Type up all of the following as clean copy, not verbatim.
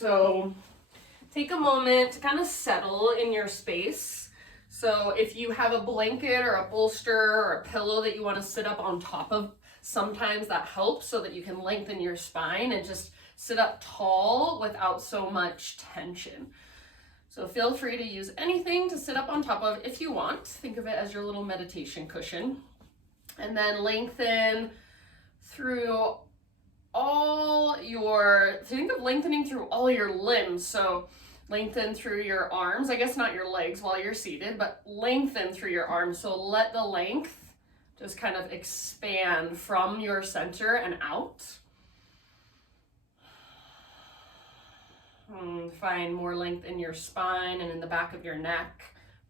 So take a moment to kind of settle in your space. So if you have a blanket or a bolster or a pillow that you want to sit up on top of, sometimes that helps so that you can lengthen your spine and just sit up tall without so much tension. So feel free to use anything to sit up on top of if you want. Think of it as your little meditation cushion. And then lengthen through think of lengthening through all your limbs. So lengthen through your arms, I guess not your legs while you're seated, but lengthen through your arms. So let the length just kind of expand from your center and out. Find more length in your spine and in the back of your neck.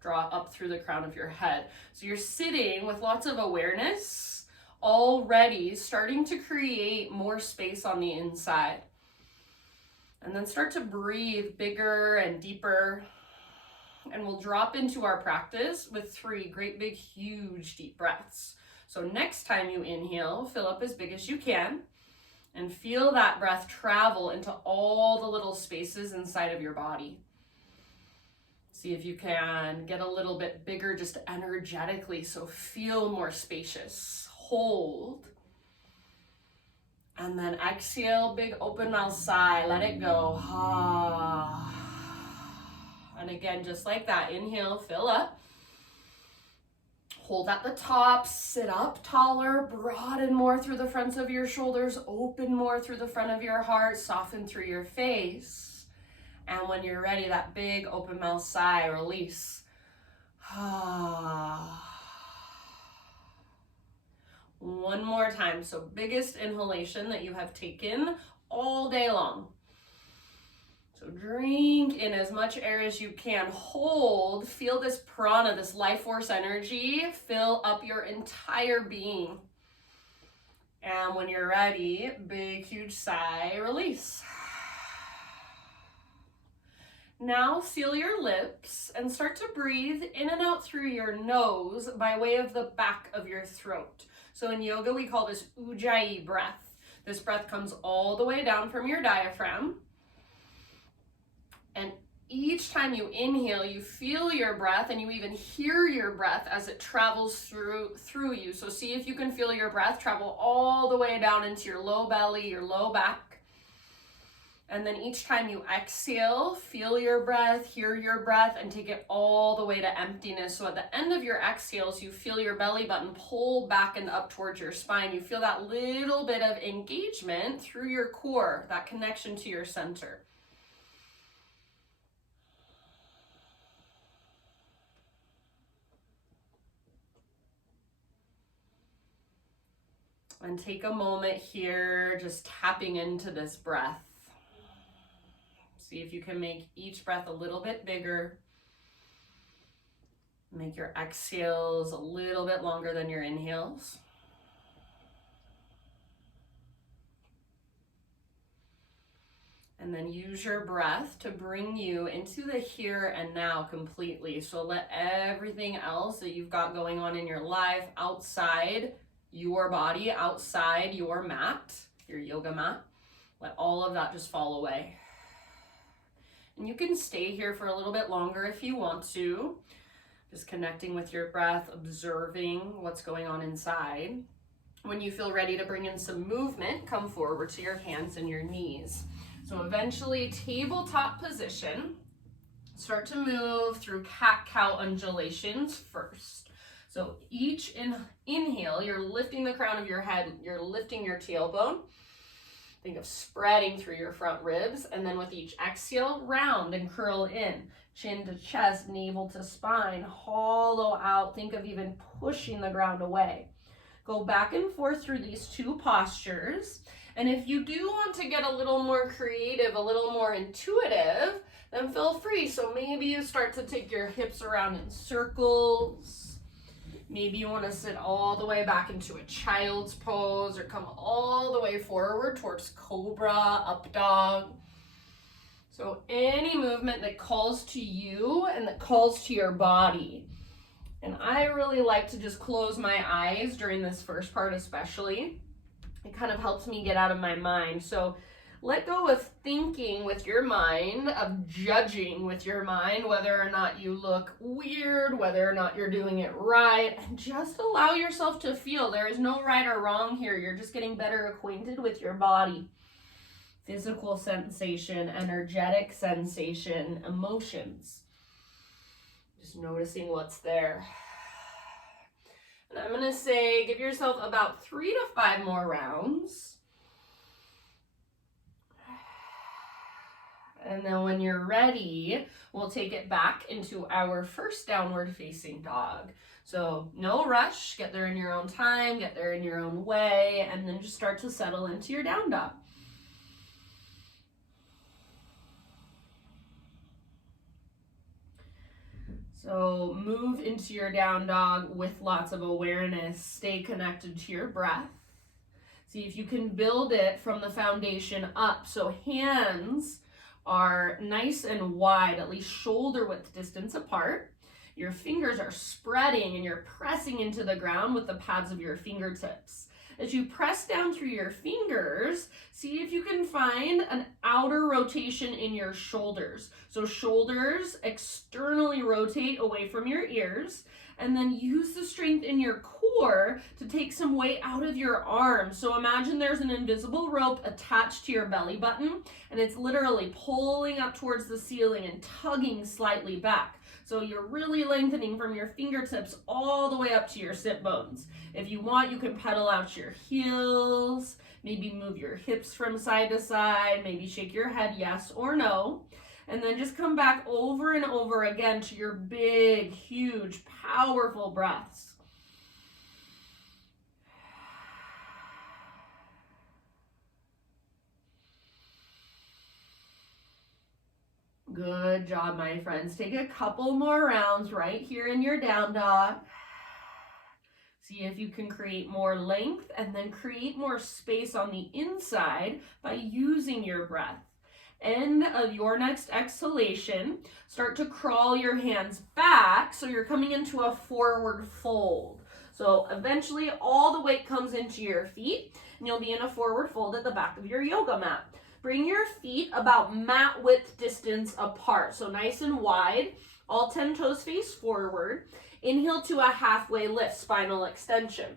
Draw up through the crown of your head. So you're sitting with lots of awareness, already starting to create more space on the inside. And then start to breathe bigger and deeper. And we'll drop into our practice with 3 great big huge deep breaths. So next time you inhale, fill up as big as you can and feel that breath travel into all the little spaces inside of your body. See if you can get a little bit bigger just energetically, so feel more spacious. Hold. And then exhale, big open mouth sigh, let it go. And again, just like that, inhale, fill up. Hold at the top, sit up taller, broaden more through the fronts of your shoulders, open more through the front of your heart, soften through your face. And when you're ready, that big open mouth sigh, release. One more time. So biggest inhalation that you have taken all day long. So drink in as much air as you can. Hold, feel this prana, this life force energy, fill up your entire being. And when you're ready, big, huge sigh, release. Now seal your lips and start to breathe in and out through your nose by way of the back of your throat. So in yoga, we call this Ujjayi breath. This breath comes all the way down from your diaphragm. And each time you inhale, you feel your breath and you even hear your breath as it travels through you. So see if you can feel your breath travel all the way down into your low belly, your low back. And then each time you exhale, feel your breath, hear your breath, and take it all the way to emptiness. So at the end of your exhales, you feel your belly button pull back and up towards your spine. You feel that little bit of engagement through your core, that connection to your center. And take a moment here, just tapping into this breath. See if you can make each breath a little bit bigger. Make your exhales a little bit longer than your inhales. And then use your breath to bring you into the here and now completely. So let everything else that you've got going on in your life outside your body, outside your mat, your yoga mat, let all of that just fall away. And you can stay here for a little bit longer if you want to, just connecting with your breath, observing what's going on inside. When you feel ready to bring in some movement, come forward to your hands and your knees. So eventually, tabletop position. Start to move through cat-cow undulations first. So each inhale, you're lifting the crown of your head, you're lifting your tailbone. Think of spreading through your front ribs. And then with each exhale, round and curl in. Chin to chest, navel to spine, hollow out. Think of even pushing the ground away. Go back and forth through these 2 postures. And if you do want to get a little more creative, a little more intuitive, then feel free. So maybe you start to take your hips around in circles. Maybe you want to sit all the way back into a child's pose or come all the way forward towards cobra, up dog. So any movement that calls to you and that calls to your body. And I really like to just close my eyes during this first part especially. It kind of helps me get out of my mind. So Let go of thinking with your mind, of judging with your mind whether or not you look weird, whether or not you're doing it right, and just allow yourself to feel. There is no right or wrong here. You're just getting better acquainted with your body. Physical sensation, energetic sensation, emotions. Just noticing what's there. And I'm going to say give yourself about 3 to 5 more rounds. And then when you're ready, we'll take it back into our first downward facing dog. So no rush, get there in your own time, get there in your own way, and then just start to settle into your down dog. So move into your down dog with lots of awareness. Stay connected to your breath. See if you can build it from the foundation up. So hands are nice and wide, at least shoulder width distance apart. Your fingers are spreading and you're pressing into the ground with the pads of your fingertips. As you press down through your fingers, see if you can find an outer rotation in your shoulders. So shoulders externally rotate away from your ears, and then use the strength in your core to take some weight out of your arms. So imagine there's an invisible rope attached to your belly button, and it's literally pulling up towards the ceiling and tugging slightly back. So you're really lengthening from your fingertips all the way up to your sit bones. If you want, you can pedal out your heels, maybe move your hips from side to side, maybe shake your head yes or no. And then just come back over and over again to your big, huge, powerful breaths. Good job, my friends. Take a couple more rounds right here in your down dog. See if you can create more length and then create more space on the inside by using your breath. End of your next exhalation, start to crawl your hands back so you're coming into a forward fold. So eventually all the weight comes into your feet and you'll be in a forward fold at the back of your yoga mat. Bring your feet about mat width distance apart, so nice and wide. All 10 toes face forward. Inhale to a halfway lift, spinal extension.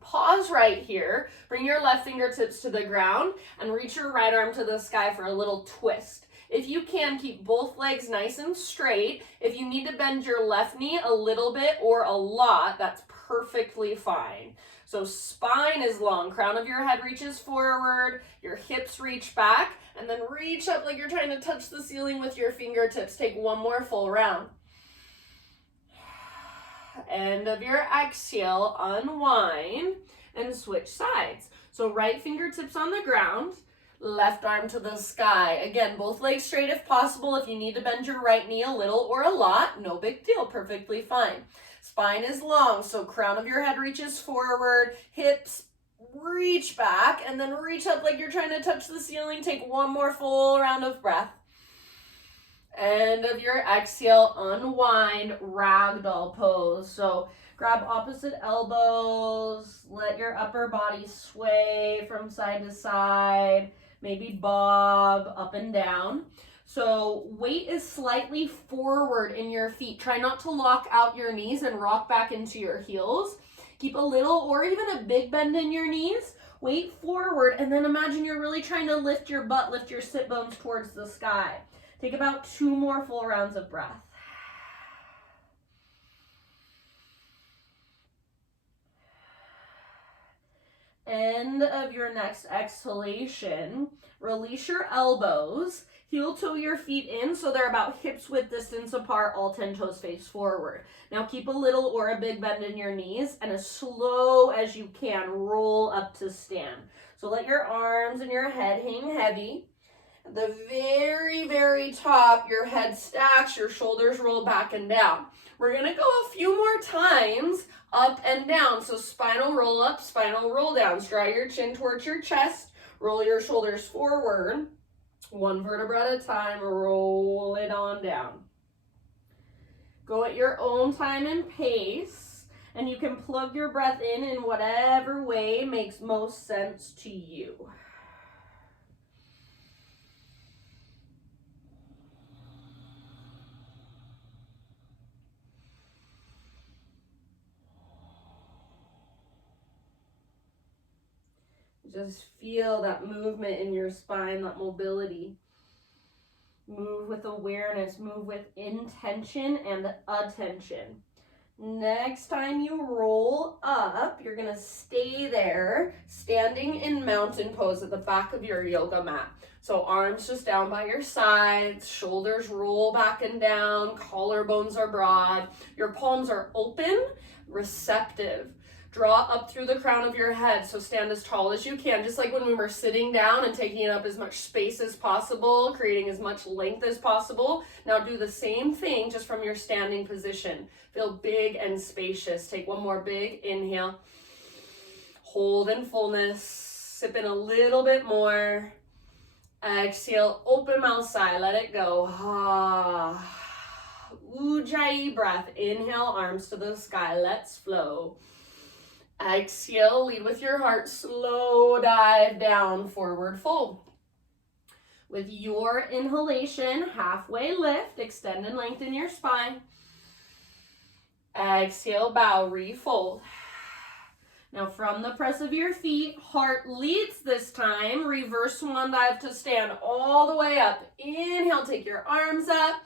Pause right here, bring your left fingertips to the ground and reach your right arm to the sky for a little twist. If you can, keep both legs nice and straight. If you need to bend your left knee a little bit or a lot, that's perfectly fine. So spine is long, crown of your head reaches forward, your hips reach back, and then reach up like you're trying to touch the ceiling with your fingertips. Take one more full round. End of your exhale, unwind and switch sides. So right fingertips on the ground, left arm to the sky. Again, both legs straight if possible. If you need to bend your right knee a little or a lot, no big deal, perfectly fine. Spine is long, so crown of your head reaches forward, hips reach back, and then reach up like you're trying to touch the ceiling. Take one more full round of breath. End of your exhale, unwind, ragdoll pose. So grab opposite elbows, let your upper body sway from side to side, maybe bob up and down. So weight is slightly forward in your feet. Try not to lock out your knees and rock back into your heels. Keep a little or even a big bend in your knees. Weight forward, and then imagine you're really trying to lift your butt, lift your sit bones towards the sky. Take about 2 more full rounds of breath. End of your next exhalation. Release your elbows. Heel toe your feet in so they're about hips width distance apart, all 10 toes face forward. Now keep a little or a big bend in your knees and as slow as you can, roll up to stand. So let your arms and your head hang heavy. At the very, very top, your head stacks, your shoulders roll back and down. We're gonna go a few more times up and down. So spinal roll up, spinal roll down. Draw your chin towards your chest, roll your shoulders forward. One vertebra at a time, roll it on down. Go at your own time and pace, and you can plug your breath in whatever way makes most sense to you. Just feel that movement in your spine, that mobility. Move with awareness, move with intention and attention. Next time you roll up, you're gonna stay there, standing in mountain pose at the back of your yoga mat. So arms just down by your sides, shoulders roll back and down, collarbones are broad, your palms are open, receptive. Draw up through the crown of your head, so stand as tall as you can, just like when we were sitting down and taking up as much space as possible, creating as much length as possible. Now do the same thing just from your standing position. Feel big and spacious. Take one more big inhale. Hold in fullness. Sip in a little bit more. Exhale, open mouth sigh, let it go. Ujjayi breath. Inhale, arms to the sky, let's flow. Exhale, lead with your heart, slow dive down, forward fold. With your inhalation, halfway lift, extend and lengthen your spine. Exhale, bow, refold. Now from the press of your feet, heart leads this time, reverse swan dive to stand all the way up. Inhale, take your arms up,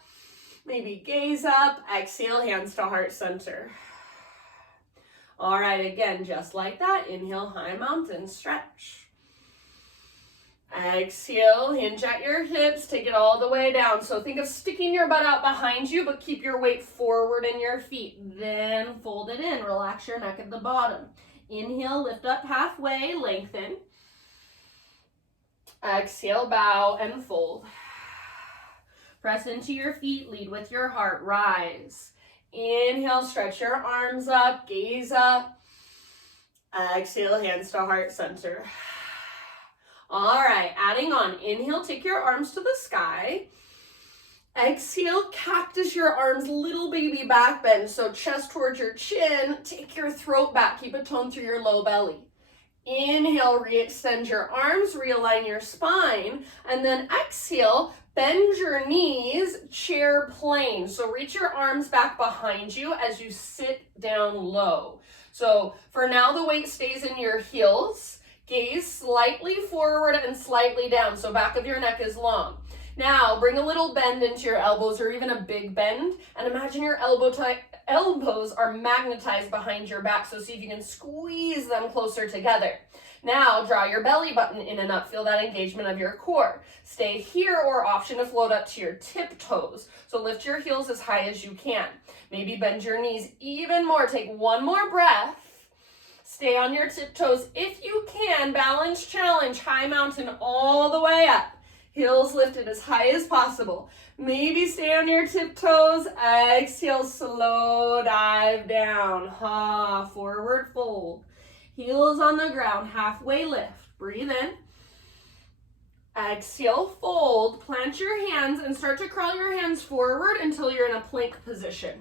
maybe gaze up. Exhale, hands to heart center. All right, again, just like that. Inhale, high mountain stretch. Exhale, hinge at your hips, take it all the way down. So think of sticking your butt out behind you, but keep your weight forward in your feet. Then fold it in, relax your neck at the bottom. Inhale, lift up halfway, lengthen. Exhale, bow and fold. Press into your feet, lead with your heart, rise. Inhale, stretch your arms up, gaze up. Exhale, hands to heart center. All right, adding on. Inhale, take your arms to the sky. Exhale, cactus your arms, little baby back bend. So chest towards your chin, take your throat back, keep a tone through your low belly. Inhale, re-extend your arms, realign your spine, and then exhale, bend your knees, chair plane. So reach your arms back behind you as you sit down low. So for now, the weight stays in your heels. Gaze slightly forward and slightly down, so back of your neck is long. Now, bring a little bend into your elbows or even a big bend, and imagine your elbows are magnetized behind your back, so see if you can squeeze them closer together. Now, draw your belly button in and up. Feel that engagement of your core. Stay here or option to float up to your tip toes. So lift your heels as high as you can. Maybe bend your knees even more. Take one more breath. Stay on your tiptoes if you can. Balance challenge, high mountain all the way up. Heels lifted as high as possible. Maybe stay on your tiptoes. Exhale, slow dive down. Forward fold. Heels on the ground, halfway lift. Breathe in. Exhale, fold. Plant your hands and start to crawl your hands forward until you're in a plank position.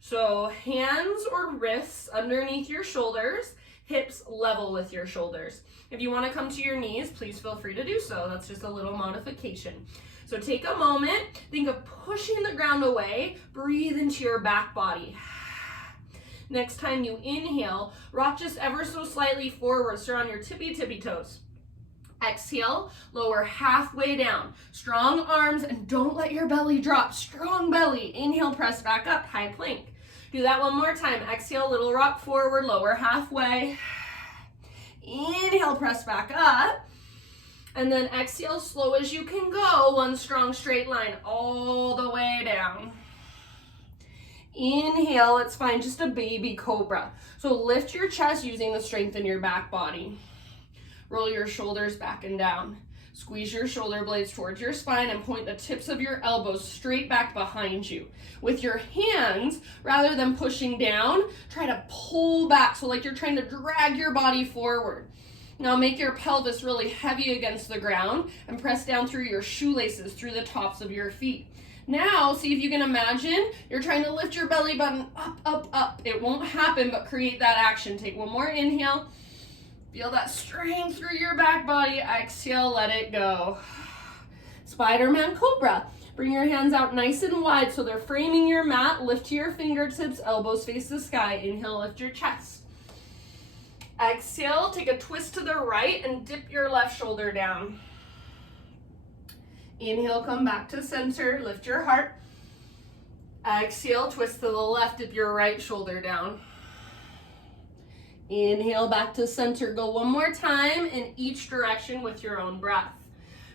So hands or wrists underneath your shoulders, hips level with your shoulders. If you want to come to your knees, please feel free to do so. That's just a little modification. So take a moment, think of pushing the ground away, breathe into your back body. Next time you inhale, rock just ever so slightly forward, so on your tippy toes. Exhale, lower halfway down. Strong arms and don't let your belly drop. Strong belly. Inhale, press back up, high plank. Do that one more time. Exhale, little rock forward, lower halfway. Inhale, press back up. And then exhale, slow as you can go. One strong straight line all the way down. Inhale, let's find just a baby cobra. So lift your chest using the strength in your back body. Roll your shoulders back and down. Squeeze your shoulder blades towards your spine and point the tips of your elbows straight back behind you. With your hands, rather than pushing down, try to pull back. So like you're trying to drag your body forward. Now make your pelvis really heavy against the ground and press down through your shoelaces, through the tops of your feet. Now, see if you can imagine you're trying to lift your belly button up, up, up. It won't happen, but create that action. Take one more inhale. Feel that strength through your back body. Exhale, let it go. Spider-Man Cobra. Bring your hands out nice and wide so they're framing your mat. Lift to your fingertips, elbows face the sky. Inhale, lift your chest. Exhale, take a twist to the right and dip your left shoulder down. Inhale, come back to center, lift your heart. Exhale, twist to the left, dip your right shoulder down. Inhale, back to center. Go one more time in each direction with your own breath.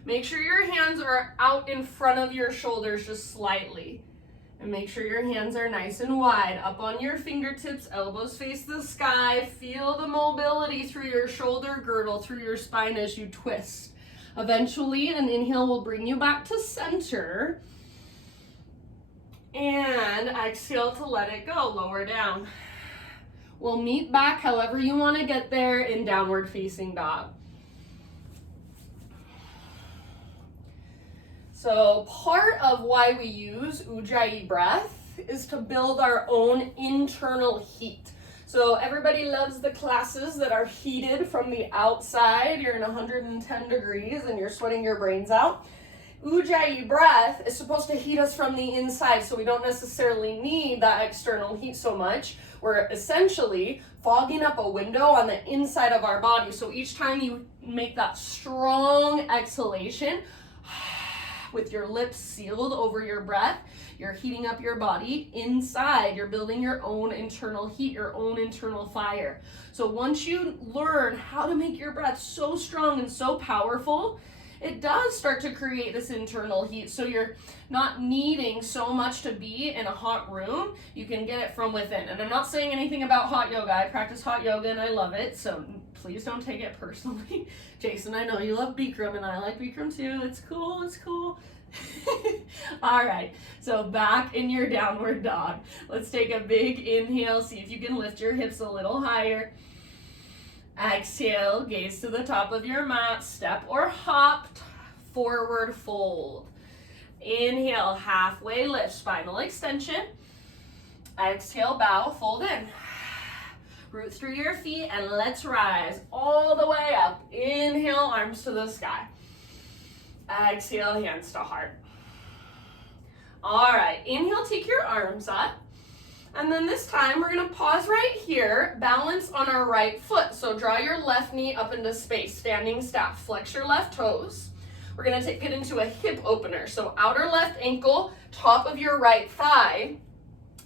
Make sure your hands are out in front of your shoulders just slightly. And make sure your hands are nice and wide. Up on your fingertips, elbows face the sky. Feel the mobility through your shoulder girdle, through your spine as you twist. Eventually, an inhale will bring you back to center. And exhale to let it go, lower down. We'll meet back however you want to get there in downward facing dog. So part of why we use Ujjayi breath is to build our own internal heat. So everybody loves the classes that are heated from the outside. You're in 110 degrees and you're sweating your brains out. Ujjayi breath is supposed to heat us from the inside, so we don't necessarily need that external heat so much. We're essentially fogging up a window on the inside of our body. So each time you make that strong exhalation, with your lips sealed over your breath, you're heating up your body inside. You're building your own internal heat, your own internal fire. So once you learn how to make your breath so strong and so powerful, it does start to create this internal heat. So you're not needing so much to be in a hot room. You can get it from within. And I'm not saying anything about hot yoga. I practice hot yoga and I love it. So please don't take it personally. Jason, I know you love Bikram and I like Bikram too. It's cool, it's cool. All right, so back in your downward dog. Let's take a big inhale. See if you can lift your hips a little higher. Exhale, gaze to the top of your mat, step or hop, forward fold. Inhale, halfway lift, spinal extension. Exhale, bow, fold in. Root through your feet and let's rise all the way up. Inhale, arms to the sky. Exhale, hands to heart. All right, inhale, take your arms up. And then this time we're gonna pause right here, balance on our right foot. So draw your left knee up into space, standing staff. Flex your left toes. We're gonna take it into a hip opener. So outer left ankle, top of your right thigh.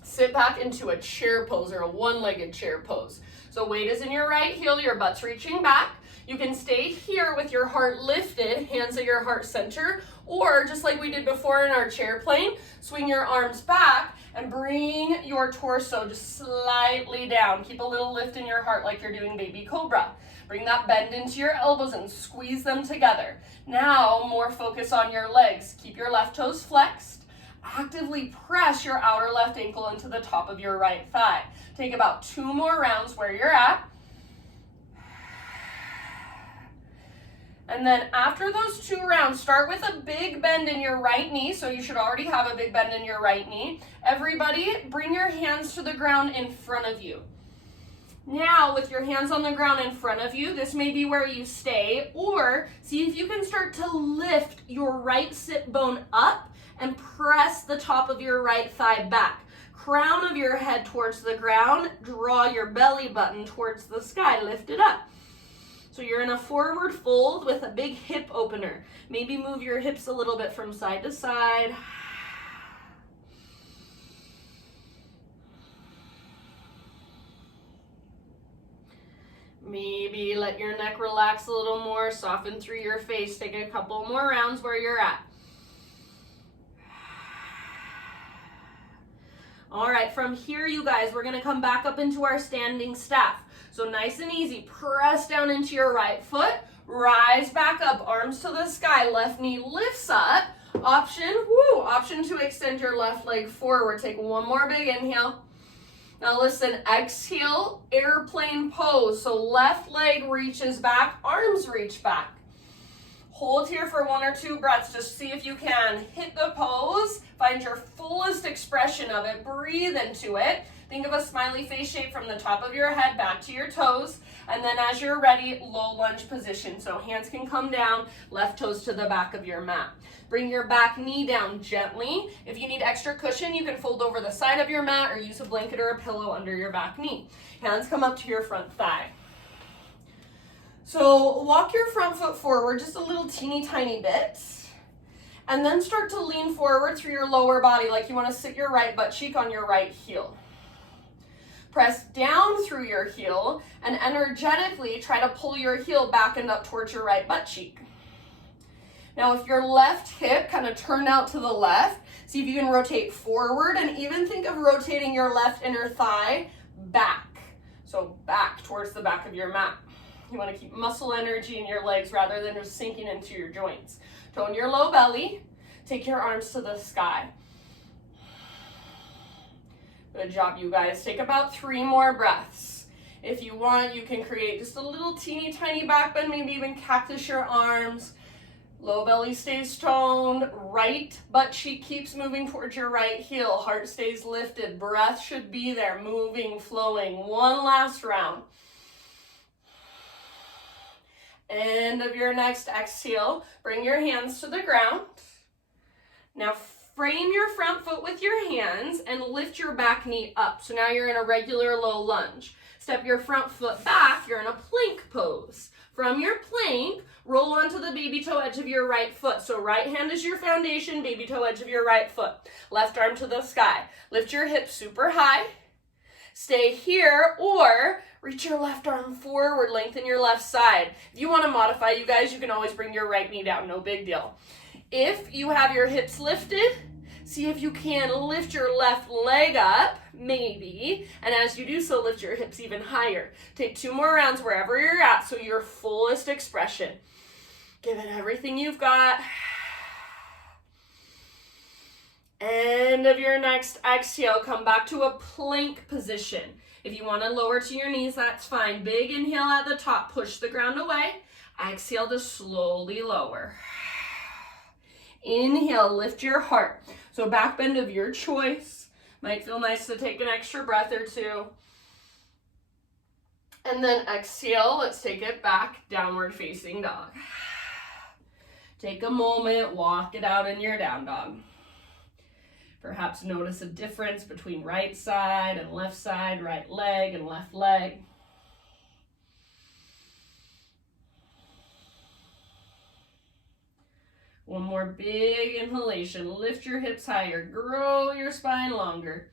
Sit back into a chair pose or a one-legged chair pose. So weight is in your right heel, your butt's reaching back. You can stay here with your heart lifted, hands at your heart center, or just like we did before in our chair plane, swing your arms back and bring your torso just slightly down. Keep a little lift in your heart like you're doing baby cobra. Bring that bend into your elbows and squeeze them together. Now, more focus on your legs. Keep your left toes flexed. Actively press your outer left ankle into the top of your right thigh. Take about 2 more rounds where you're at. And then after those 2 rounds, start with a big bend in your right knee. So you should already have a big bend in your right knee. Everybody, bring your hands to the ground in front of you. Now, with your hands on the ground in front of you, this may be where you stay, or see if you can start to lift your right sit bone up and press the top of your right thigh back. Crown of your head towards the ground, draw your belly button towards the sky, lift it up. So you're in a forward fold with a big hip opener. Maybe move your hips a little bit from side to side. Maybe let your neck relax a little more, soften through your face. Take a couple more rounds where you're at. All right, from here, you guys, we're gonna come back up into our standing staff. So nice and easy, press down into your right foot, rise back up, arms to the sky, left knee lifts up. Option to extend your left leg forward. Take one more big inhale. Now listen, exhale, airplane pose. So left leg reaches back, arms reach back. Hold here for 1 or 2 breaths. Just see if you can hit the pose. Find your fullest expression of it. Breathe into it. Think of a smiley face shape from the top of your head back to your toes. And then as you're ready, low lunge position. So hands can come down, left toes to the back of your mat. Bring your back knee down gently. If you need extra cushion, you can fold over the side of your mat or use a blanket or a pillow under your back knee. Hands come up to your front thigh. So walk your front foot forward just a little teeny tiny bit. And then start to lean forward through your lower body like you want to sit your right butt cheek on your right heel. Press down through your heel and energetically try to pull your heel back and up towards your right butt cheek. Now if your left hip kind of turned out to the left, see if you can rotate forward and even think of rotating your left inner thigh back. So back towards the back of your mat. You want to keep muscle energy in your legs rather than just sinking into your joints. Tone your low belly. Take your arms to the sky. Good job, you guys. Take about 3 more breaths. If you want, you can create just a little teeny tiny back bend, maybe even cactus your arms. Low belly stays toned. Right butt cheek keeps moving towards your right heel. Heart stays lifted. Breath should be there, moving, flowing. One last round. End of your next exhale, bring your hands to the ground. Now frame your front foot with your hands and lift your back knee up. So now you're in a regular low lunge. Step your front foot back, you're in a plank pose. From your plank, roll onto the baby toe edge of your right foot. So right hand is your foundation, baby toe edge of your right foot. Left arm to the sky. Lift your hips super high. Stay here or reach your left arm forward, lengthen your left side. If you want to modify, you guys, you can always bring your right knee down, no big deal. If you have your hips lifted, see if you can lift your left leg up, maybe, and as you do so, lift your hips even higher. Take 2 more rounds wherever you're at, so your fullest expression. Give it everything you've got. End of your next exhale, come back to a plank position. If you want to lower to your knees, that's fine. Big inhale at the top, push the ground away. Exhale to slowly lower. Inhale, lift your heart. So back bend of your choice. Might feel nice to take an extra breath or 2. And then exhale, let's take it back, downward facing dog. Take a moment, walk it out in your down dog. Perhaps notice a difference between right side and left side, right leg and left leg. One more big inhalation. Lift your hips higher. Grow your spine longer.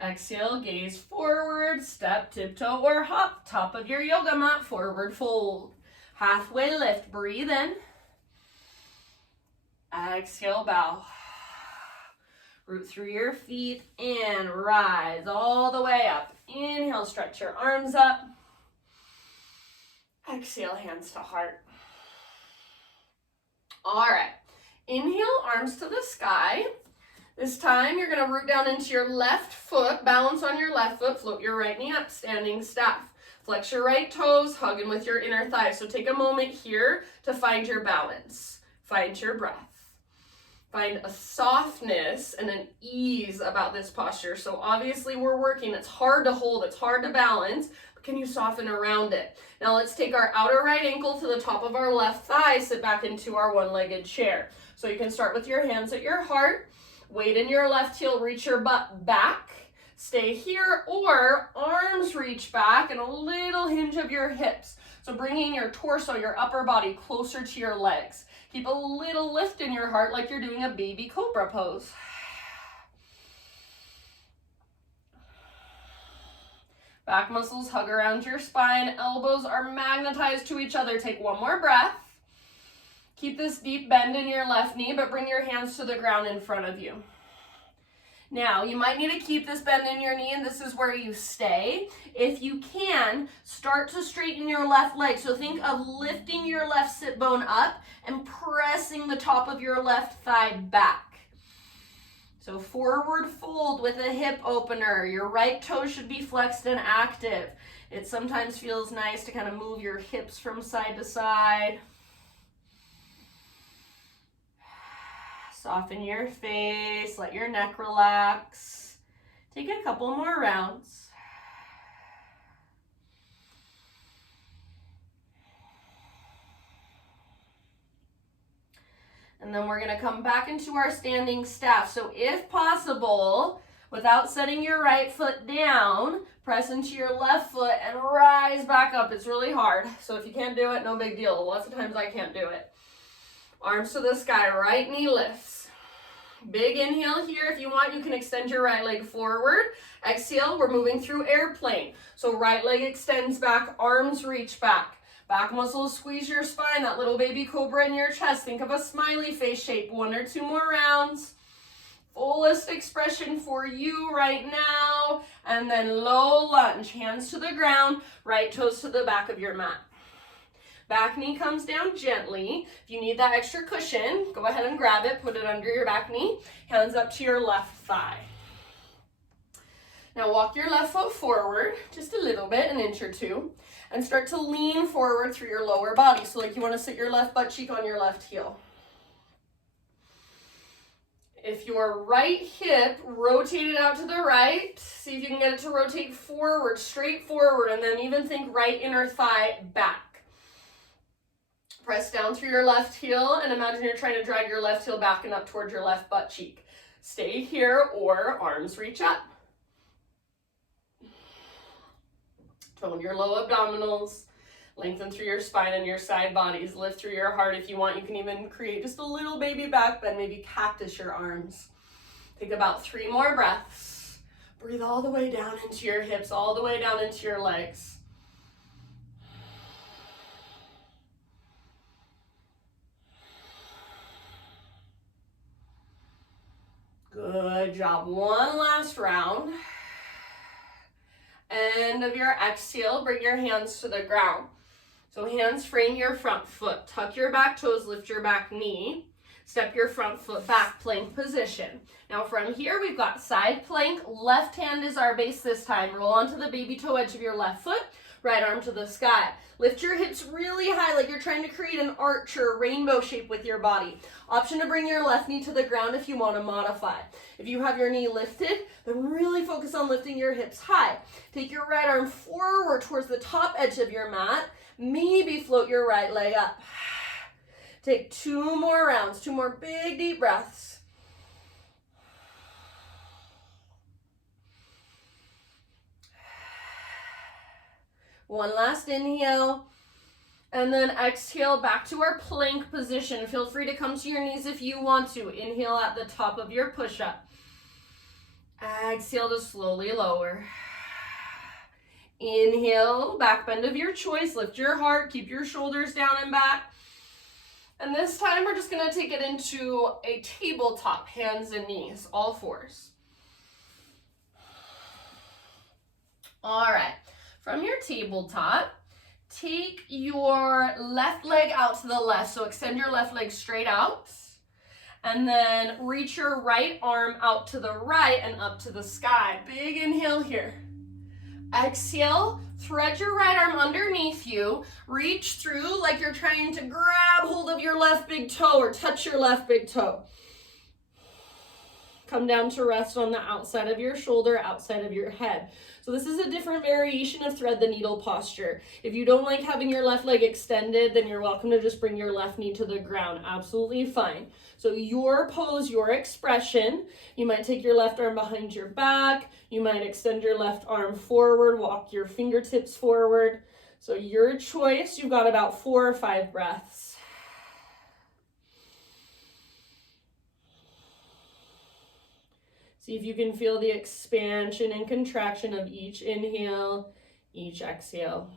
Exhale, gaze forward, step, tiptoe, or hop. Top of your yoga mat, forward fold. Halfway lift. Breathe in. Exhale, bow. Root through your feet and rise all the way up. Inhale, stretch your arms up. Exhale, hands to heart. All right, inhale, arms to the sky. This time you're gonna root down into your left foot, balance on your left foot, float your right knee up, standing staff. Flex your right toes, hugging with your inner thighs. So take a moment here to find your balance. Find your breath. Find a softness and an ease about this posture. So obviously we're working, it's hard to hold, it's hard to balance, but can you soften around it? Now let's take our outer right ankle to the top of our left thigh, sit back into our one-legged chair. So you can start with your hands at your heart, weight in your left heel, reach your butt back, stay here, or arms reach back and a little hinge of your hips. So bringing your torso, your upper body closer to your legs. Keep a little lift in your heart like you're doing a baby cobra pose. Back muscles hug around your spine. Elbows are magnetized to each other. Take one more breath. Keep this deep bend in your left knee, but bring your hands to the ground in front of you. Now, you might need to keep this bend in your knee, and this is where you stay. If you can, start to straighten your left leg. So think of lifting your left sit bone up and pressing the top of your left thigh back. So forward fold with a hip opener. Your right toe should be flexed and active. It sometimes feels nice to kind of move your hips from side to side. Soften your face, let your neck relax. Take a couple more rounds. And then we're gonna come back into our standing staff. So if possible, without setting your right foot down, Press into your left foot and rise back up. It's really hard. So if you can't do it, no big deal. Lots of times I can't do it. Arms to the sky, right knee lifts. Big inhale here. If you want, you can extend your right leg forward. Exhale, we're moving through airplane. So right leg extends back, arms reach back. Back muscles squeeze your spine, that little baby cobra in your chest. Think of a smiley face shape. 1 or 2 more rounds. Fullest expression for you right now. And then low lunge, hands to the ground, right toes to the back of your mat. Back knee comes down gently. If you need that extra cushion, go ahead and grab it, put it under your back knee, hands up to your left thigh. Now walk your left foot forward, just a little bit, 1 inch or 2, and start to lean forward through your lower body. So like you want to sit your left butt cheek on your left heel. If your right hip rotated out to the right, see if you can get it to rotate forward, straight forward, and then even think right inner thigh back. Press down through your left heel and imagine you're trying to drag your left heel back and up towards your left butt cheek. Stay here or arms reach up. Tone your low abdominals. Lengthen through your spine and your side bodies. Lift through your heart if you want. You can even create just a little baby back bend, maybe cactus your arms. Take about 3 more breaths. Breathe all the way down into your hips, all the way down into your legs. Good job. 1 last round. End of your exhale, bring your hands to the ground. So hands frame your front foot. Tuck your back toes, lift your back knee. Step your front foot back, plank position. Now from here, we've got side plank. Left hand is our base this time. Roll onto the baby toe edge of your left foot. Right arm to the sky. Lift your hips really high like you're trying to create an arch or a rainbow shape with your body. Option to bring your left knee to the ground if you want to modify. If you have your knee lifted, then really focus on lifting your hips high. Take your right arm forward towards the top edge of your mat. Maybe float your right leg up. Take 2 more rounds, 2 more big deep breaths. One last inhale, and then exhale back to our plank position. Feel free to come to your knees if you want to. Inhale at the top of your push-up. Exhale to slowly lower. Inhale, back bend of your choice. Lift your heart, keep your shoulders down and back. And this time we're just gonna take it into a tabletop, hands and knees, all 4s. All right. From your tabletop, take your left leg out to the left. So extend your left leg straight out. And then reach your right arm out to the right and up to the sky. Big inhale here. Exhale, thread your right arm underneath you. Reach through like you're trying to grab hold of your left big toe or touch your left big toe. Come down to rest on the outside of your shoulder, outside of your head. So this is a different variation of thread the needle posture. If you don't like having your left leg extended, then you're welcome to just bring your left knee to the ground. Absolutely fine. So your pose, your expression, you might take your left arm behind your back. You might extend your left arm forward, walk your fingertips forward. So your choice, you've got about 4 or 5 breaths. See if you can feel the expansion and contraction of each inhale, each exhale.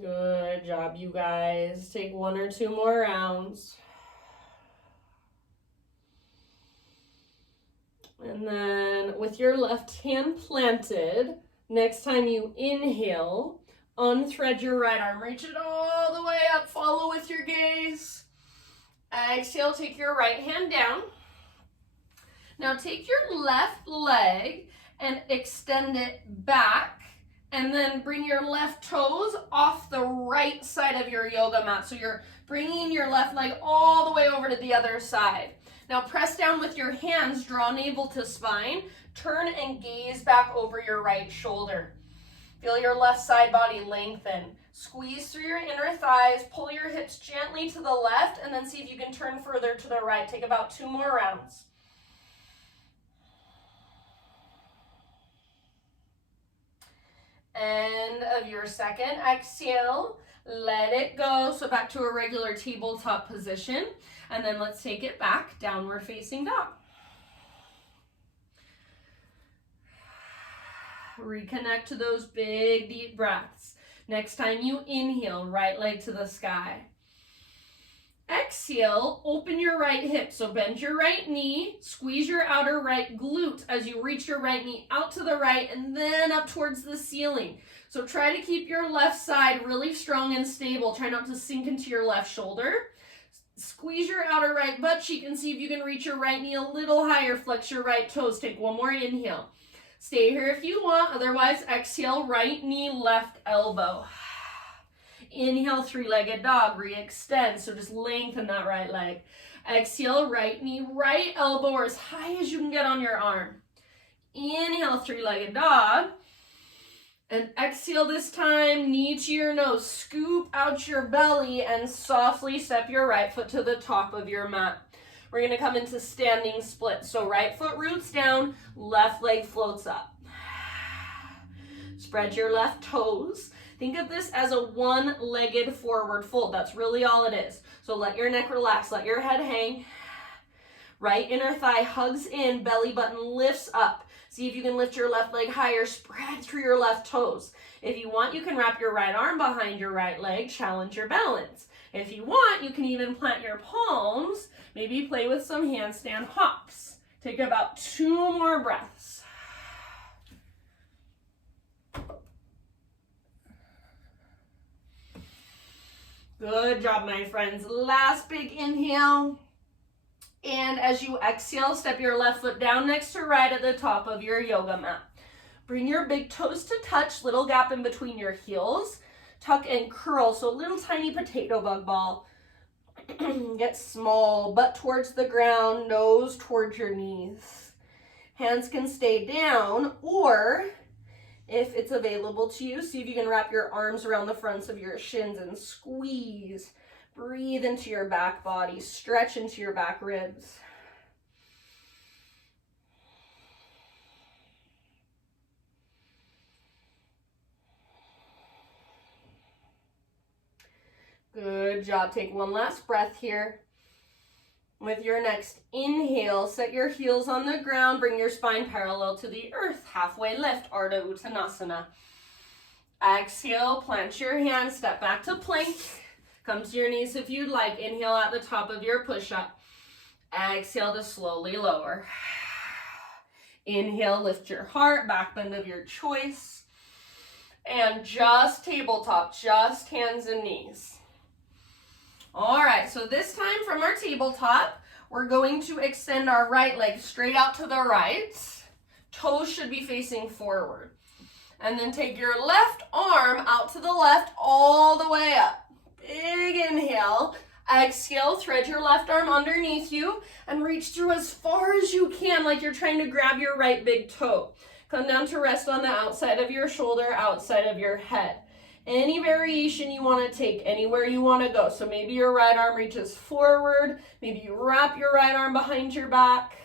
Good job, you guys. Take 1 or 2 more rounds. And then with your left hand planted, next time you inhale, unthread your right arm. Reach it all the way up. Follow with your gaze. Exhale, take your right hand down. Now take your left leg and extend it back. And then bring your left toes off the right side of your yoga mat. So you're bringing your left leg all the way over to the other side. Now press down with your hands, draw navel to spine, turn and gaze back over your right shoulder. Feel your left side body lengthen. Squeeze through your inner thighs, pull your hips gently to the left, and then see if you can turn further to the right. Take about 2 more rounds. End of your second exhale, let it go. So back to a regular tabletop position, and then let's take it back, downward facing dog. Reconnect to those big deep breaths. Next time you inhale, right leg to the sky. Exhale, open your right hip. So bend your right knee, squeeze your outer right glute as you reach your right knee out to the right and then up towards the ceiling. So try to keep your left side really strong and stable. Try not to sink into your left shoulder. Squeeze your outer right butt cheek and see if you can reach your right knee a little higher. Flex your right toes. Take one more inhale. Stay here if you want. Otherwise, exhale, right knee, left elbow. Inhale, 3-legged dog, re-extend, so just lengthen that right leg. Exhale, right knee, right elbow, or as high as you can get on your arm. Inhale, 3-legged dog. And exhale this time, knee to your nose, scoop out your belly and softly step your right foot to the top of your mat. We're gonna come into standing split. So right foot roots down, left leg floats up. Spread your left toes. Think of this as a one-legged forward fold. That's really all it is. So let your neck relax, let your head hang. Right inner thigh hugs in, belly button lifts up. See if you can lift your left leg higher, spread through your left toes. If you want, you can wrap your right arm behind your right leg, challenge your balance. If you want, you can even plant your palms, maybe play with some handstand hops. Take about 2 more breaths. Good job, my friends. Last big inhale. And as you exhale, step your left foot down next to right at the top of your yoga mat. Bring your big toes to touch, little gap in between your heels. Tuck and curl, so a little tiny potato bug ball. Get small, butt towards the ground, nose towards your knees. Hands can stay down, or if it's available to you, see if you can wrap your arms around the fronts of your shins and squeeze. Breathe into your back body, stretch into your back ribs. Good job. Take one last breath here. With your next inhale, set your heels on the ground, bring your spine parallel to the earth, halfway lift, Ardha Uttanasana. Exhale, plant your hands, step back to plank. Come to your knees if you'd like. Inhale at the top of your push-up. Exhale to slowly lower. Inhale, lift your heart, back bend of your choice. And just tabletop, just hands and knees. All right, so this time from our tabletop, we're going to extend our right leg straight out to the right. Toes should be facing forward. And then take your left arm out to the left all the way up. Big inhale. Exhale, thread your left arm underneath you and reach through as far as you can, like you're trying to grab your right big toe. Come down to rest on the outside of your shoulder, outside of your head. Any variation you want to take, anywhere you want to go. So maybe your right arm reaches forward. Maybe you wrap your right arm behind your back.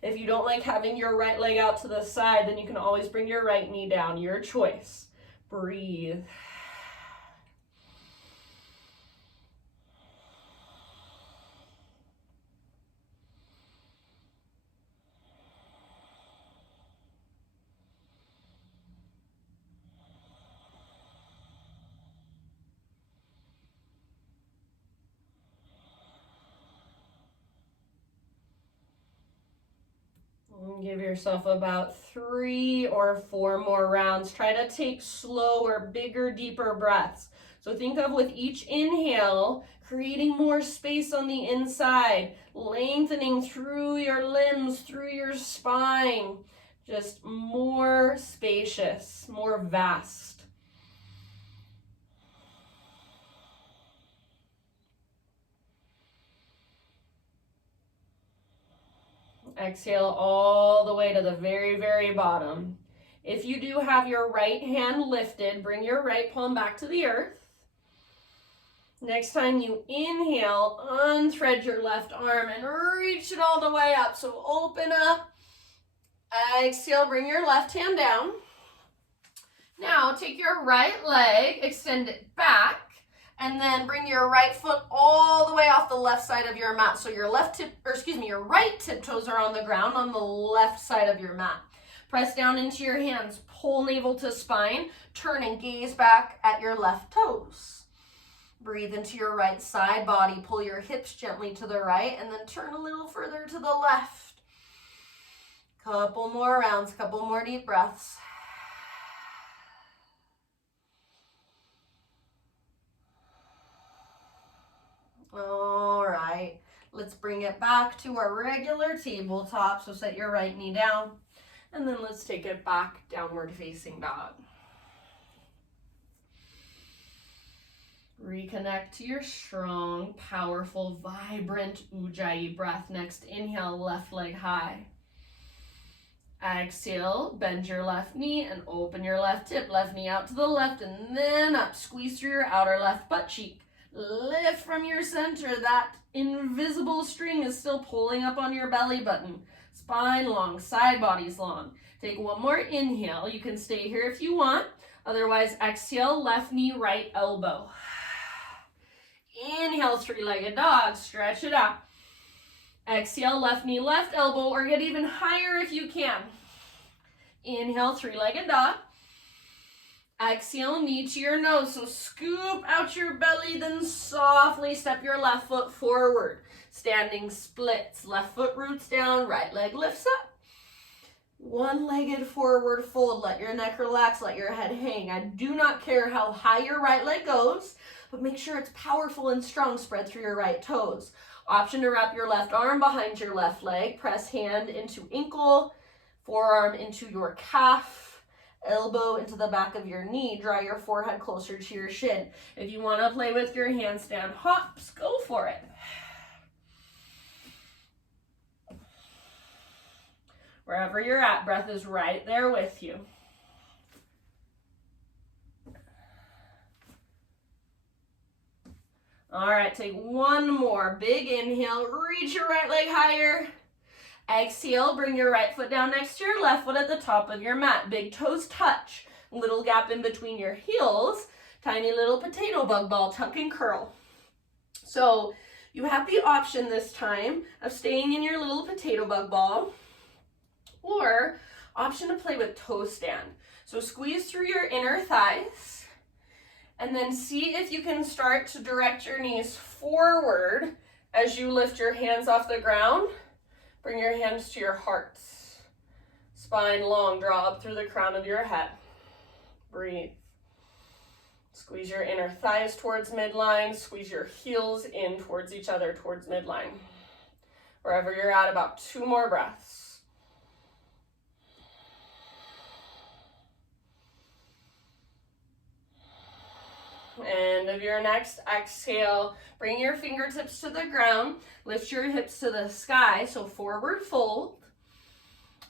If you don't like having your right leg out to the side, then you can always bring your right knee down. Your choice. Breathe. Give yourself about 3 or 4 more rounds. Try to take slower, bigger, deeper breaths. So think of with each inhale, creating more space on the inside, lengthening through your limbs, through your spine. just more spacious, more vast. Exhale all the way to the very, very bottom. If you do have your right hand lifted, bring your right palm back to the earth. Next time you inhale, unthread your left arm and reach it all the way up. So open up. Exhale, bring your left hand down. Now take your right leg, extend it back, and then bring your right foot all the way off the left side of your mat. So your your right tiptoes are on the ground on the left side of your mat. Press down into your hands, pull navel to spine, turn and gaze back at your left toes. Breathe into your right side body, pull your hips gently to the right, and then turn a little further to the left. Couple more rounds, couple more deep breaths. All right, let's bring it back to our regular tabletop. So set your right knee down, and then let's take it back, downward facing dog. Reconnect to your strong, powerful, vibrant Ujjayi breath. Next, inhale, left leg high. Exhale, bend your left knee and open your left hip. Left knee out to the left and then up. Squeeze through your outer left butt cheek. Lift from your center. That invisible string is still pulling up on your belly button. Spine long, side body's long. Take one more inhale. You can stay here if you want. Otherwise, exhale, left knee, right elbow. Inhale, three-legged dog. Stretch it out. Exhale, left knee, left elbow, or get even higher if you can. Inhale, three-legged dog. Exhale, knee to your nose. So scoop out your belly, then softly step your left foot forward. Standing splits. Left foot roots down, right leg lifts up. One-legged forward fold. Let your neck relax, let your head hang. I do not care how high your right leg goes, but make sure it's powerful and strong. Spread through your right toes. Option to wrap your left arm behind your left leg. Press hand into ankle, forearm into your calf, elbow into the back of your knee. Draw your forehead closer to your shin. If you want to play with your handstand hops, go for it. Wherever you're at, breath is right there with you. All right, take one more big inhale. Reach your right leg higher. Exhale, bring your right foot down next to your left foot at the top of your mat. Big toes touch. Little gap in between your heels. Tiny little potato bug ball, tuck and curl. So you have the option this time of staying in your little potato bug ball, or option to play with toe stand. So squeeze through your inner thighs. And then see if you can start to direct your knees forward as you lift your hands off the ground. Bring your hands to your heart. Spine long, draw up through the crown of your head. Breathe. Squeeze your inner thighs towards midline. Squeeze your heels in towards each other, towards midline. Wherever you're at, about 2 more breaths. End of your next exhale, bring your fingertips to the ground, lift your hips to the sky, so forward fold.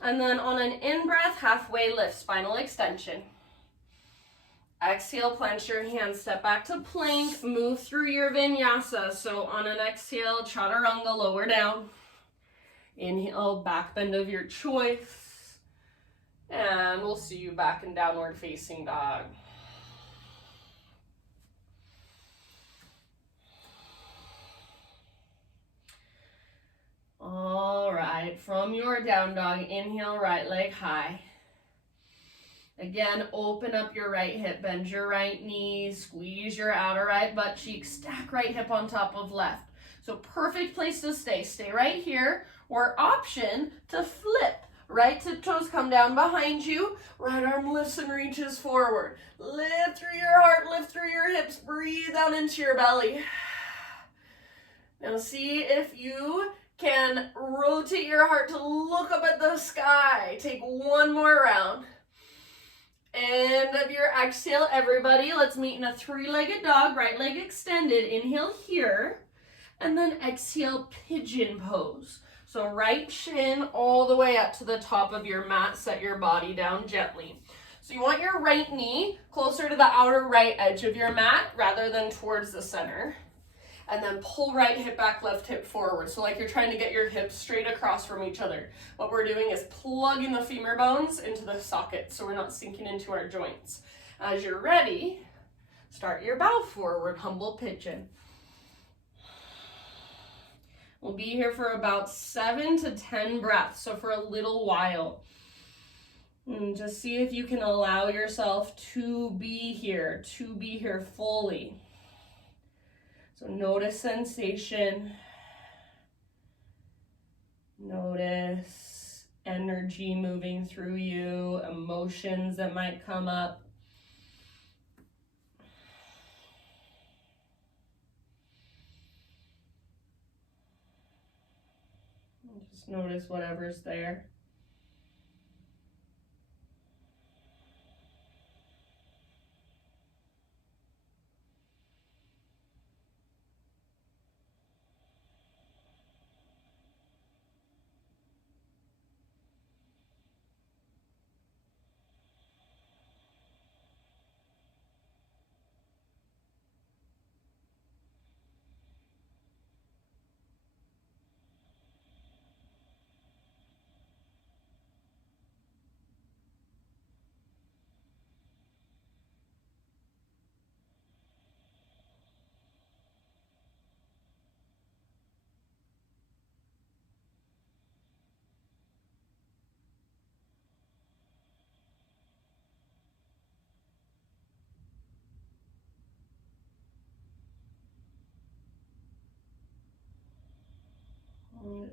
And then on an in-breath, halfway lift, spinal extension. Exhale, plant your hands, step back to plank, move through your vinyasa. So on an exhale, chaturanga, lower down. Inhale, back bend of your choice. And we'll see you back in downward facing dog. All right, from your down dog, inhale, right leg high. Again, open up your right hip, bend your right knee, squeeze your outer right butt cheek, stack right hip on top of left. So perfect place to stay. Stay right here, or option to flip. Right tiptoes come down behind you, right arm lifts and reaches forward. Lift through your heart, lift through your hips, breathe out into your belly. Now see if you can rotate your heart to look up at the sky. Take one more round. End of your exhale, everybody. Let's meet in a three-legged dog, right leg extended. Inhale here, and then exhale, pigeon pose. So right shin all the way up to the top of your mat. Set your body down gently. So you want your right knee closer to the outer right edge of your mat rather than towards the center. And then pull right hip back, left hip forward. So like you're trying to get your hips straight across from each other. What we're doing is plugging the femur bones into the socket so we're not sinking into our joints. As you're ready, start your bow forward, humble pigeon. We'll be here for about 7 to 10 breaths, so for a little while. And just see if you can allow yourself to be here fully. So notice sensation, notice energy moving through you, emotions that might come up. Just notice whatever's there.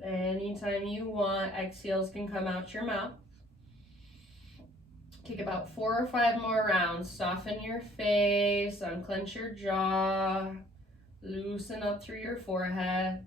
Anytime you want, exhales can come out your mouth. Take about 4 or 5 more rounds. Soften your face, unclench your jaw, loosen up through your forehead.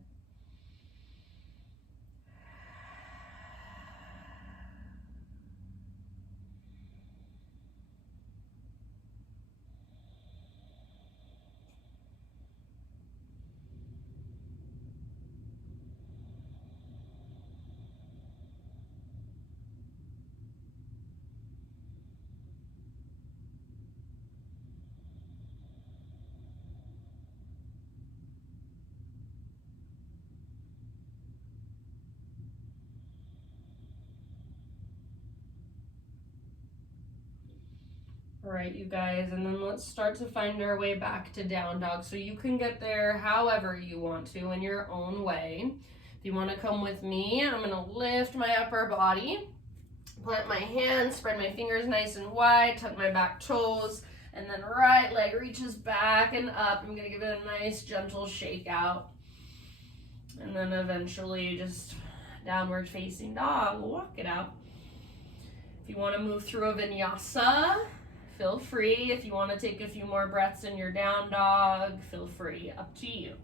All right, you guys, and then let's start to find our way back to down dog. So you can get there however you want to in your own way. If you want to come with me, I'm going to lift my upper body, plant my hands, spread my fingers nice and wide, tuck my back toes, and then right leg reaches back and up. I'm going to give it a nice gentle shake out. And then eventually just downward facing dog, we'll walk it out. If you want to move through a vinyasa, feel free. If you want to take a few more breaths in your down dog, feel free. Up to you.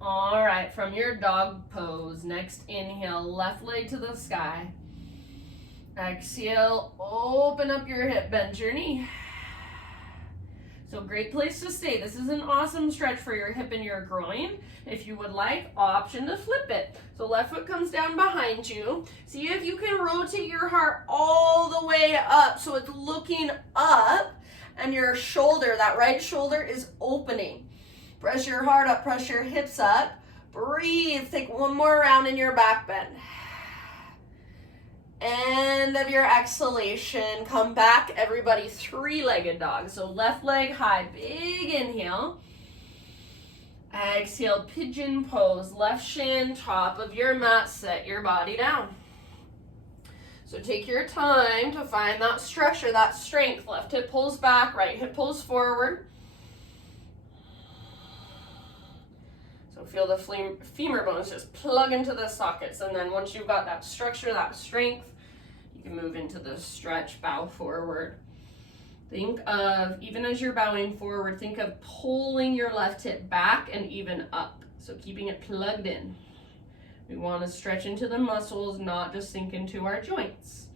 All right, from your dog pose, next inhale, left leg to the sky. Exhale, open up your hip, bend your knee. So great place to stay. This is an awesome stretch for your hip and your groin. If you would like, option to flip it. So left foot comes down behind you. See if you can rotate your heart all the way up so it's looking up and your shoulder, that right shoulder is opening. Press your heart up, press your hips up. Breathe, take one more round in your back bend. End of your exhalation, come back, everybody, three-legged dog. So left leg high, big inhale. Exhale, pigeon pose, left shin, top of your mat, set your body down. So take your time to find that structure, that strength. Left hip pulls back, right hip pulls forward. So feel the femur bones just plug into the sockets. And then once you've got that structure, that strength, you You can move into the stretch, bow forward. Think of, even as you're bowing forward, think of pulling your left hip back and even up. So keeping it plugged in. We want to stretch into the muscles, not just sink into our joints.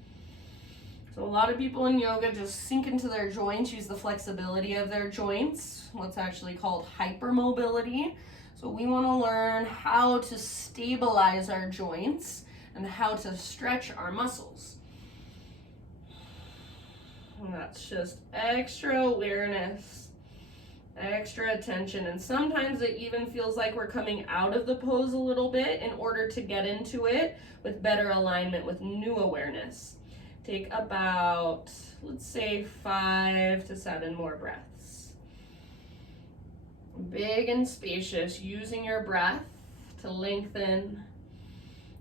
So a lot of people in yoga just sink into their joints, use the flexibility of their joints, what's actually called hypermobility. So we want to learn how to stabilize our joints and how to stretch our muscles. And that's just extra awareness, extra attention. And sometimes it even feels like we're coming out of the pose a little bit in order to get into it with better alignment, with new awareness. Take about, let's say, 5 to 7 more breaths. Big and spacious, using your breath to lengthen,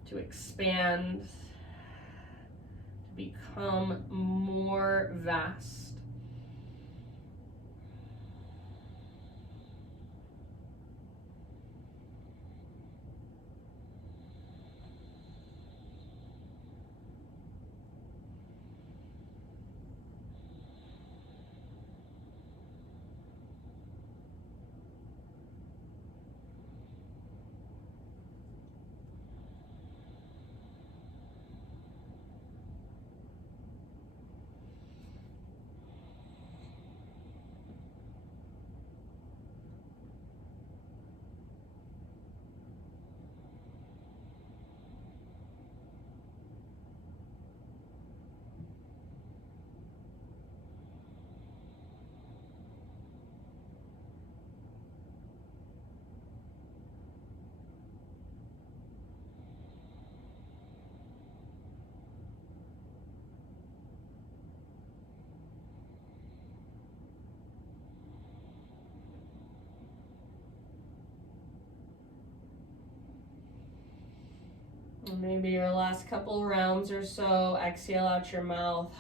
to expand, to become more vast. Maybe your last couple rounds or so, exhale out your mouth.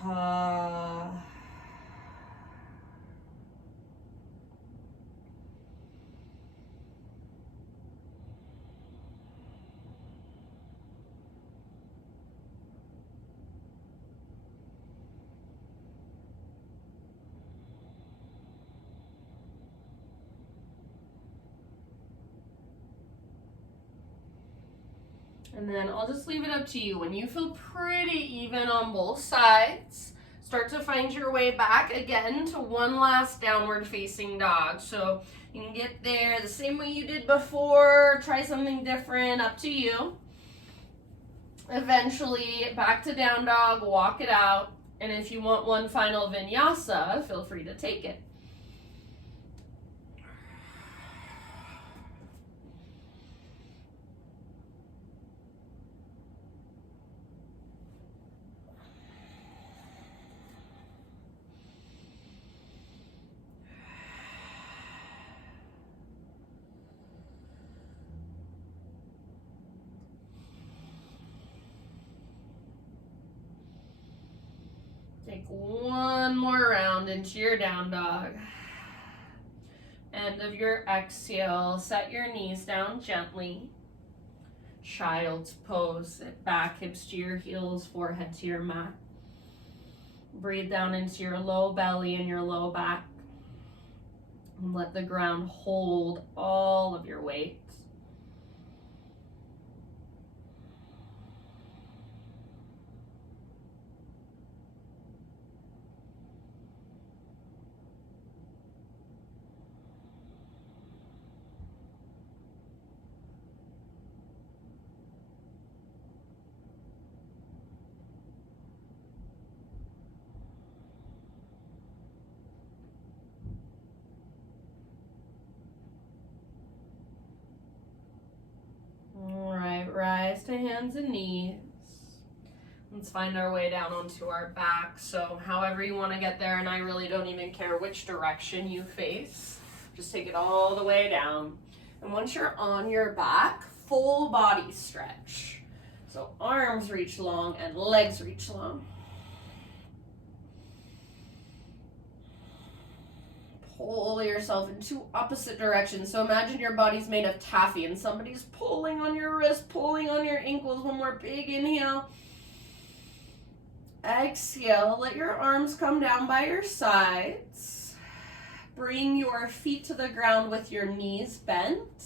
And then I'll just leave it up to you. When you feel pretty even on both sides, start to find your way back again to one last downward facing dog. So you can get there the same way you did before, try something different, up to you. Eventually back to down dog, walk it out. And if you want one final vinyasa, feel free to take it. Take one more round into your down dog. End of your exhale, set your knees down gently. Child's pose, sit back, hips to your heels, forehead to your mat. Breathe down into your low belly and your low back. And let the ground hold all of your weight. Rise to hands and knees. Let's find our way down onto our back. So however you want to get there, and I really don't even care which direction you face. Just take it all the way down. And once you're on your back, full body stretch. So arms reach long and legs reach long. Pull yourself in two opposite directions. So imagine your body's made of taffy and somebody's pulling on your wrist, pulling on your ankles. One more big inhale. Exhale, let your arms come down by your sides. Bring your feet to the ground with your knees bent.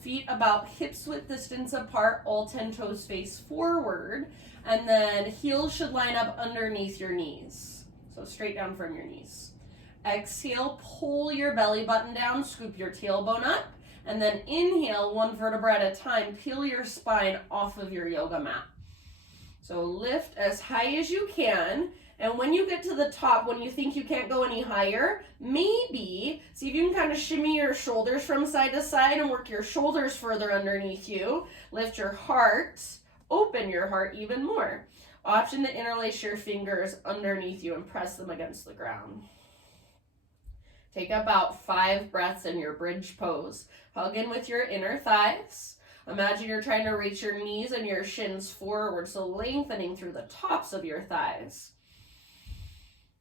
Feet about hips width distance apart, all 10 toes face forward. And then heels should line up underneath your knees. So straight down from your knees. Exhale, pull your belly button down, scoop your tailbone up. And then inhale, one vertebra at a time, peel your spine off of your yoga mat. So lift as high as you can. And when you get to the top, when you think you can't go any higher, maybe see if you can kind of shimmy your shoulders from side to side and work your shoulders further underneath you. Lift your heart, open your heart even more. Option to interlace your fingers underneath you and press them against the ground. Take about 5 breaths in your bridge pose. Hug in with your inner thighs. Imagine you're trying to reach your knees and your shins forward, so lengthening through the tops of your thighs.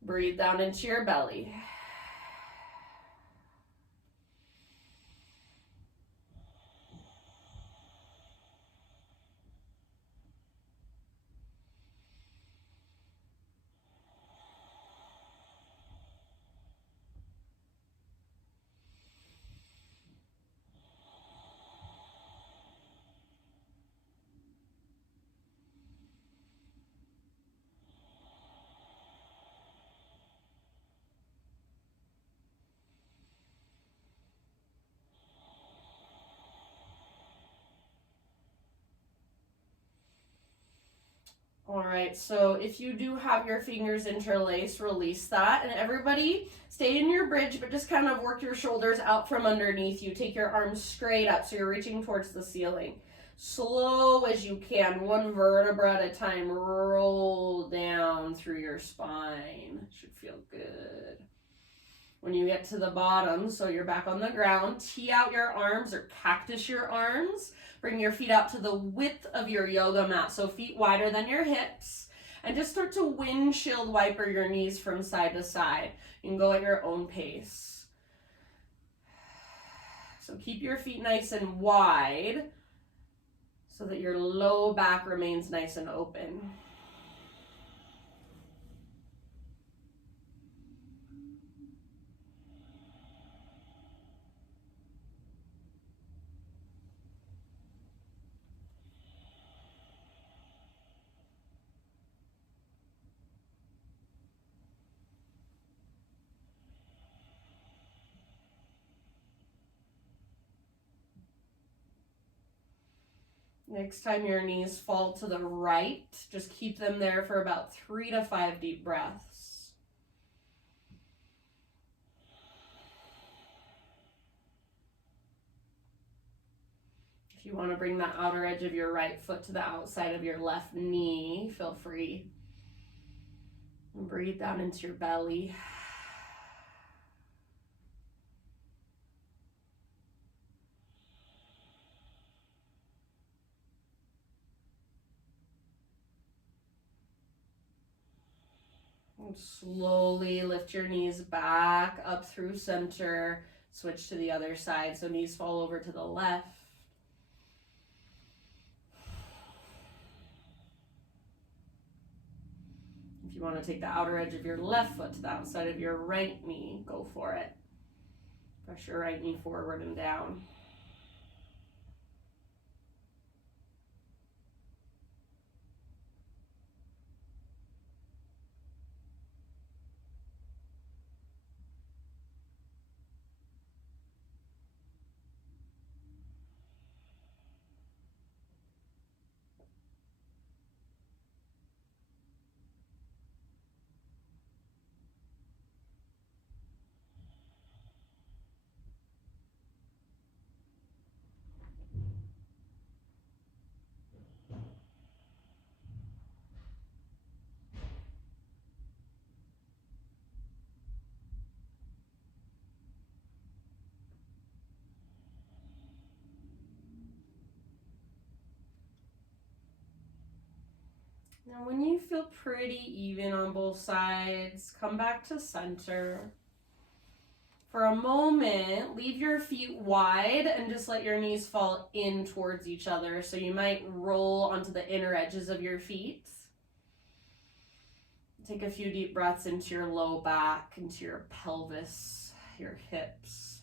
Breathe down into your belly. All right, so if you do have your fingers interlaced, release that. And everybody stay in your bridge, but just kind of work your shoulders out from underneath you. Take your arms straight up so you're reaching towards the ceiling. Slow as you can, one vertebra at a time, roll down through your spine. Should feel good. When you get to the bottom, so you're back on the ground, tee out your arms or cactus your arms. Bring your feet out to the width of your yoga mat, so feet wider than your hips. And just start to windshield wiper your knees from side to side. You can go at your own pace. So keep your feet nice and wide so that your low back remains nice and open. Next time your knees fall to the right, just keep them there for about 3 to 5 deep breaths. If you want to bring the outer edge of your right foot to the outside of your left knee, feel free. And breathe down into your belly. Slowly lift your knees back up through center. Switch to the other side, so knees fall over to the left. If you want to take the outer edge of your left foot to the outside of your right knee, go for it. Press your right knee forward and down. Now when you feel pretty even on both sides, come back to center. For a moment, leave your feet wide and just let your knees fall in towards each other. So you might roll onto the inner edges of your feet. If you want to take the outer edge of your left foot to the outside of your right knee, go for it. Press your right knee forward and down. Take a few deep breaths into your low back, into your pelvis, your hips.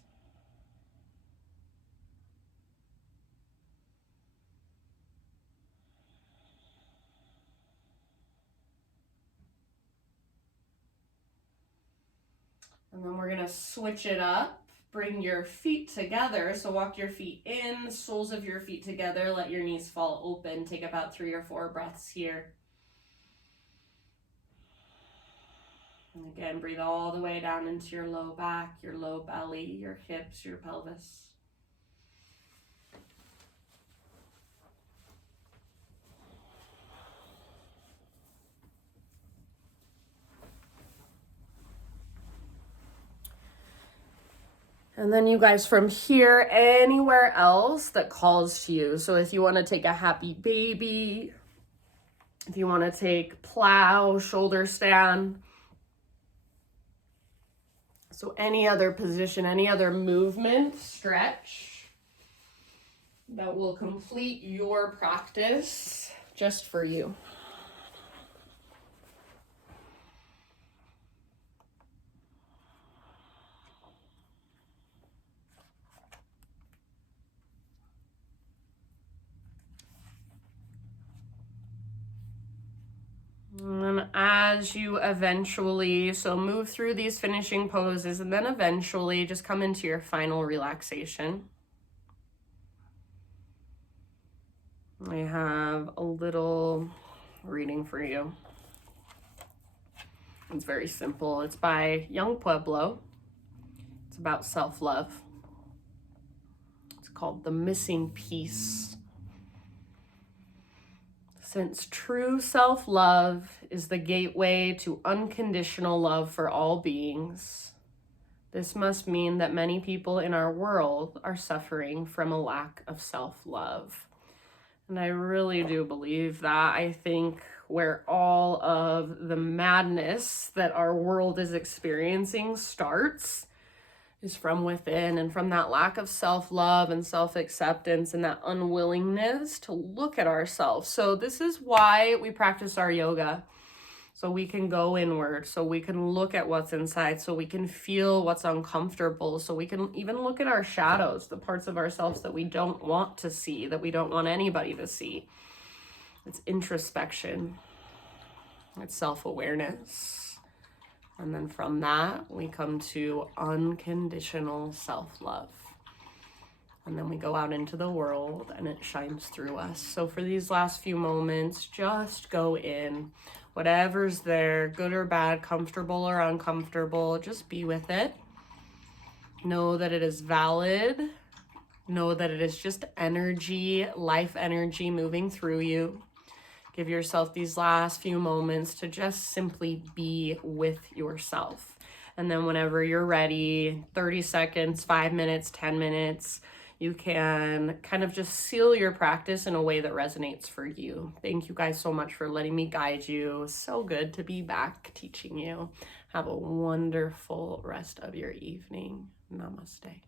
And then we're gonna switch it up. Bring your feet together. So walk your feet in, soles of your feet together. Let your knees fall open. Take about 3 or 4 breaths here. And again, breathe all the way down into your low back, your low belly, your hips, your pelvis. And then you guys from here, anywhere else that calls to you. So if you want to take a happy baby, if you want to take plow, shoulder stand. So any other position, any other movement, stretch that will complete your practice just for you. And as you eventually, so move through these finishing poses and then eventually just come into your final relaxation. I have a little reading for you. It's very simple. It's by Young Pueblo. It's about self-love. It's called The Missing Piece. Since true self-love is the gateway to unconditional love for all beings, this must mean that many people in our world are suffering from a lack of self-love. And I really do believe that. I think where all of the madness that our world is experiencing starts is from within, and from that lack of self-love and self-acceptance and that unwillingness to look at ourselves. So this is why we practice our yoga, so we can go inward, so we can look at what's inside, so we can feel what's uncomfortable, so we can even look at our shadows, the parts of ourselves that we don't want to see, that we don't want anybody to see. It's introspection. It's self-awareness. And then from that, we come to unconditional self-love. And then we go out into the world and it shines through us. So for these last few moments, just go in. Whatever's there, good or bad, comfortable or uncomfortable, just be with it. Know that it is valid. Know that it is just energy, life energy moving through you. Give yourself these last few moments to just simply be with yourself. And then whenever you're ready, 30 seconds, 5 minutes, 10 minutes, you can kind of just seal your practice in a way that resonates for you. Thank you guys so much for letting me guide you. So good to be back teaching you. Have a wonderful rest of your evening. Namaste.